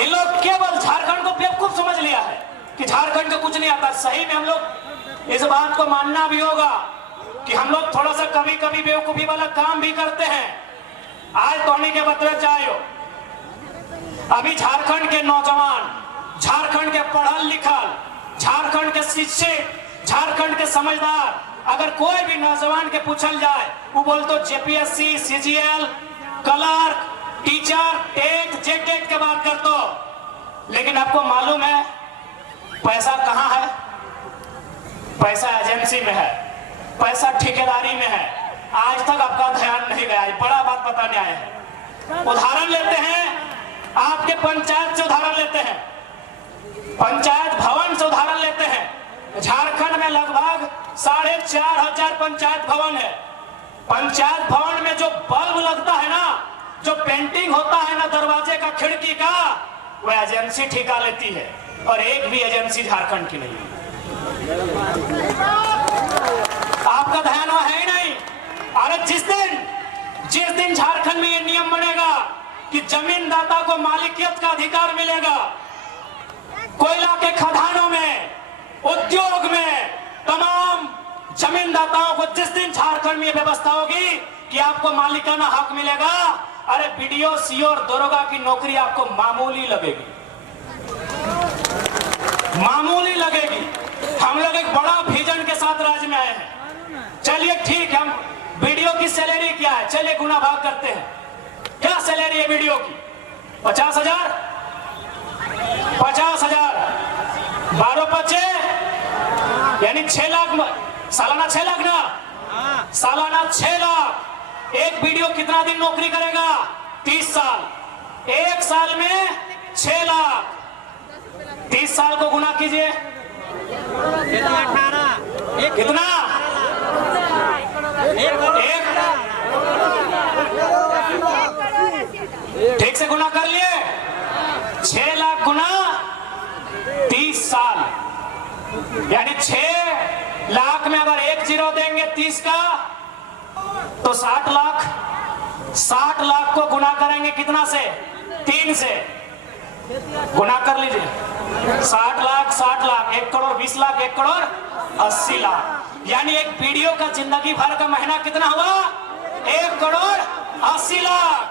इन लोग केवल झारखंड को बेवकूफ समझ लिया है कि झारखंड को कुछ नहीं आता। सही में हम लोग इस बात को मानना भी होगा कि हम लोग थोड़ा सा कभी कभी बेवकूफी वाला काम भी करते हैं। आज तोनी के बतरे जाओ, अभी झारखंड के नौजवान, झारखंड के पढ़ल लिखल, झारखंड के शिक्षित, झारखंड के समझदार, अगर कोई भी नौजवान के पूछल जाए वो बोल तो JPSC, CGL, clerk, teacher, TET, JTET के बात कर दो। लेकिन आपको मालूम है पैसा कहां है? पैसा एजेंसी में है, पैसा ठेकेदारी में है। आज तक आपका ध्यान नहीं गया। बड़ा बात बताने आए हैं। उदाहरण लेते हैं, आपके पंचायत से उदाहरण लेते हैं, पंचायत भवन से उदाहरण लेते हैं। झारखंड में लगभग 4,500 पंचायत भवन है। पंचायत भवन में जो बल्ब लगता है ना, जो पेंटिंग होता है ना दरवाजे का, खिड़की का, वह एजेंसी ठेका लेती है। और एक भी एजेंसी झारखंड की नहीं है। आपका ध्यान वहां है ही नहीं। अरे जिस दिन झारखंड में यह नियम बनेगा कि जमीनदाता को मालिकियत का अधिकार मिलेगा, कोयला के खदानों में, उद्योग में, तमाम जमीनदाताओं को जिस दिन झारखंड में व्यवस्था होगी कि आपको मालिकाना हक मिलेगा, अरे बीडीओ, सीओ और दरोगा की नौकरी आपको मामूली लगेगी, मामूली लगेगी। हम लोग एक बड़ा विजन के साथ राज्य में आए हैं। चलिए ठीक है, हम बीडीओ की सैलरी क्या है, चलिए गुना भाग करते हैं। क्या सैलरी है बीडीओ की? 50,000, 50,000, 12/5 यानी 6 लाख, सालाना 6 लाख ना, सालाना 6 लाख। एक बीडीओ कितना दिन नौकरी करेगा? 30 साल। एक साल में 6 लाख, 30 साल को गुना कीजिए, कितना? ठीक से गुना कर लिए, 6 लाख गुना 30 साल, यानी 6 लाख में अगर 1 जीरो देंगे 30 का तो 60 लाख। 60 लाख को गुना करेंगे कितना से? 3 से। गुना कर लीजिए, 60 लाख, 60 लाख, 1 करोड़ 20 लाख, 1 करोड़ 80 लाख। यानी एक पीढ़ियों का जिंदगी भर का महीना कितना हुआ? 1 करोड़ 80 लाख।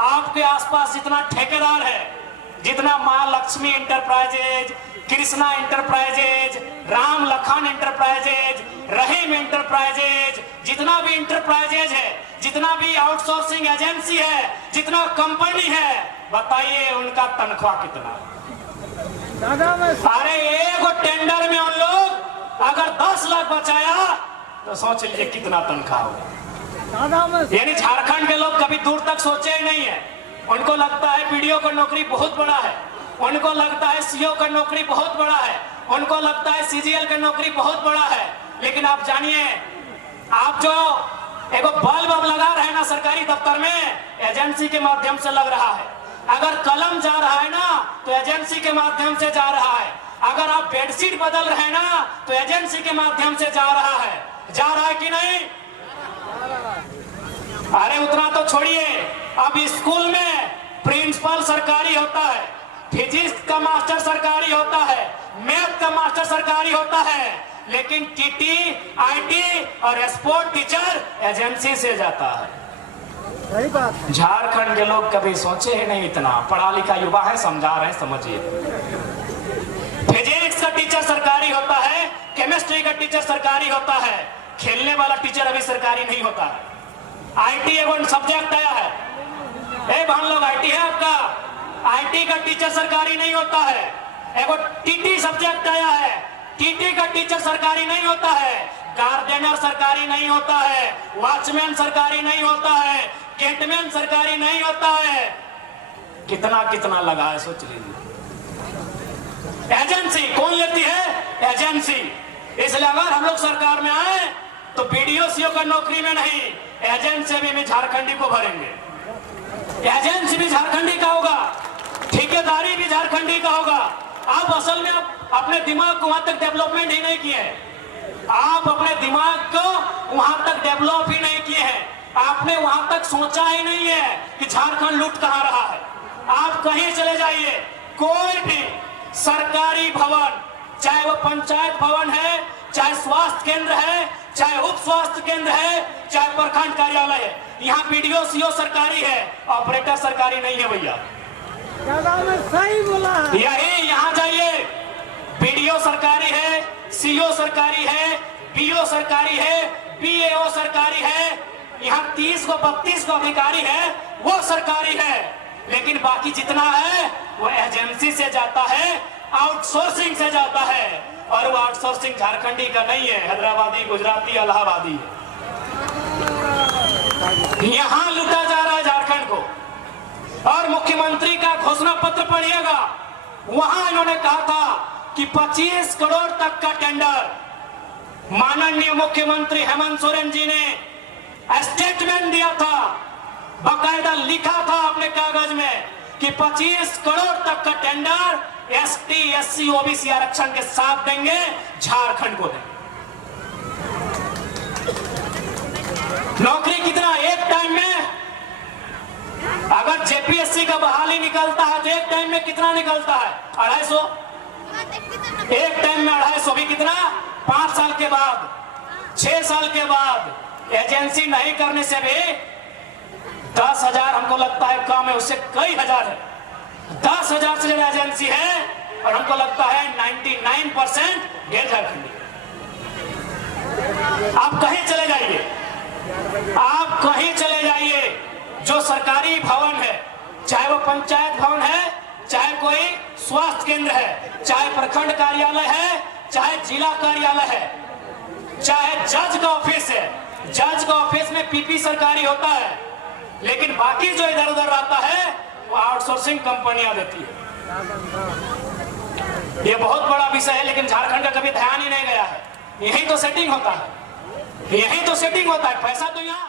आपके आसपास जितना ठेकेदार है, जितना Maa Lakshmi enterprises, Krishna enterprises, Ram Lakhan enterprises, Rahim enterprises, जितना भी इंटरप्राइजेज है, जितना भी आउटसोर्सिंग एजेंसी है, जितना कंपनी है, बताइए उनका तनख्वाह कितना? अरे एक टेंडर में उन लोग अगर 10 लाख बचाया तो सोच लीजिए कितना तनख्वाह होगा। यानी झारखंड के लोग कभी दूर तक सोचे ही नहीं है। उनको लगता है बीडीओ का नौकरी बहुत बड़ा है, उनको लगता है सीओ का नौकरी बहुत बड़ा है, उनको लगता है सीजीएल का नौकरी बहुत बड़ा है। लेकिन आप जानिए, आप जो एक बल्ब अब लगा रहे हैं ना सरकारी दफ्तर में, एजेंसी के माध्यम से लग रहा है। अगर कलम जा रहा है ना तो एजेंसी के माध्यम से जा रहा है। अगर आप बेडशीट बदल रहे हैं ना तो एजेंसी के माध्यम से जा रहा है। जा रहा है कि नहीं? अरे उतना तो छोड़िए, अब स्कूल में प्रिंसिपल सरकारी होता है, फिजिक्स का मास्टर सरकारी होता है, मैथ का मास्टर सरकारी होता है, लेकिन टीटी, आईटी और स्पोर्ट टीचर एजेंसी से जाता है। झारखंड के लोग कभी सोचे ही नहीं, इतना पढ़ा लिखा युवा है, समझा रहे हैं, समझिए। फिजिक्स का टीचर सरकारी होता है, केमिस्ट्री का टीचर सरकारी होता है, खेलने वाला टीचर अभी सरकारी नहीं होता है। आईटी एवं सब्जेक्ट आया है, ए भान लोग आईटी है आपका, आईटी का टीचर सरकारी नहीं होता है। एगो टीटी सब्जेक्ट आया है, टीटी का टीचर सरकारी नहीं होता है, गार्डनर सरकारी नहीं होता है, वॉचमैन सरकारी नहीं होता है, गेटमैन सरकारी नहीं होता है। कितना कितना लगा है सोच लीजिए। एजेंसी कौन लेती है? एजेंसी। इसलिए अगर हम लोग सरकार में आए तो बीडीओ सीओ का नौकरी में नहीं, एजेंसी में भी झारखंडी को भरेंगे। एजेंसी भी झारखंडी का होगा, ठेकेदारी भी झारखंडी का होगा। आप असल में आप अपने दिमाग को वहां तक डेवलपमेंट ही नहीं किए हैं, आप अपने दिमाग को वहां तक डेवलप ही नहीं किए हैं। आपने वहां तक सोचा ही नहीं है कि झारखंड लूट कहां रहा है। आप कहीं चले जाइए, कोई भी सरकारी भवन, चाहे वो पंचायत भवन है, चाहे स्वास्थ्य केंद्र है, चाहे उप स्वास्थ्य केंद्र है, चाहे प्रखंड कार्यालय है, यहाँ पीडीओ सीओ सरकारी है, ऑपरेटर सरकारी नहीं है भैया। सही बोला। यही यहाँ जाइए, पीडीओ सरकारी है, सीओ सरकारी है, बीओ सरकारी है, बीएओ सरकारी है, यहाँ 30 को 32 को अधिकारी है, वो सरकारी है। लेकिन बाकी जितना है वो एजेंसी से जाता है, आउटसोर्सिंग से जाता है, और वो आउटसोर्सिंग झारखंडी का नहीं है, हैदराबादी, गुजराती, इलाहाबादी है। यहाँ लूटा जा रहा है झारखंड को। और मुख्यमंत्री का घोषणा पत्र पढ़िएगा, वहां इन्होंने कहा था कि 25 करोड़ तक का टेंडर। माननीय मुख्यमंत्री हेमंत सोरेन जी ने स्टेटमेंट दिया था, बाकायदा लिखा था अपने कागज में कि 25 करोड़ तक का टेंडर एसटी, एससी, ओबीसी आरक्षण के साथ देंगे, झारखंड को देंगे। नौकरी कितना एक टाइम में, अगर जेपीएससी का बहाली निकलता है तो एक टाइम में कितना निकलता है? 250। एक टाइम में 250 भी कितना? 5 साल के बाद, 6 साल के बाद एजेंसी नहीं करने से भी 10,000 हमको लगता है कम है, उससे कई हजार है। 10,000 से ज्यादा एजेंसी है, और हमको लगता है 99% गैर झारखंडी। आप कहीं चले जाइए, आप कहीं चले जाइए, जो सरकारी भवन है, चाहे वो पंचायत भवन है, चाहे कोई स्वास्थ्य केंद्र है, चाहे प्रखंड कार्यालय है, चाहे जिला कार्यालय है, चाहे जज का ऑफिस है, जज का ऑफिस में पीपी सरकारी होता है, लेकिन बाकी जो इधर उधर रहता है वो आउटसोर्सिंग कंपनियां देती है। ये बहुत बड़ा विषय है, लेकिन झारखंड का कभी ध्यान ही नहीं गया है। यही तो सेटिंग होता है, यही तो सेटिंग होता है, पैसा तो यहाँ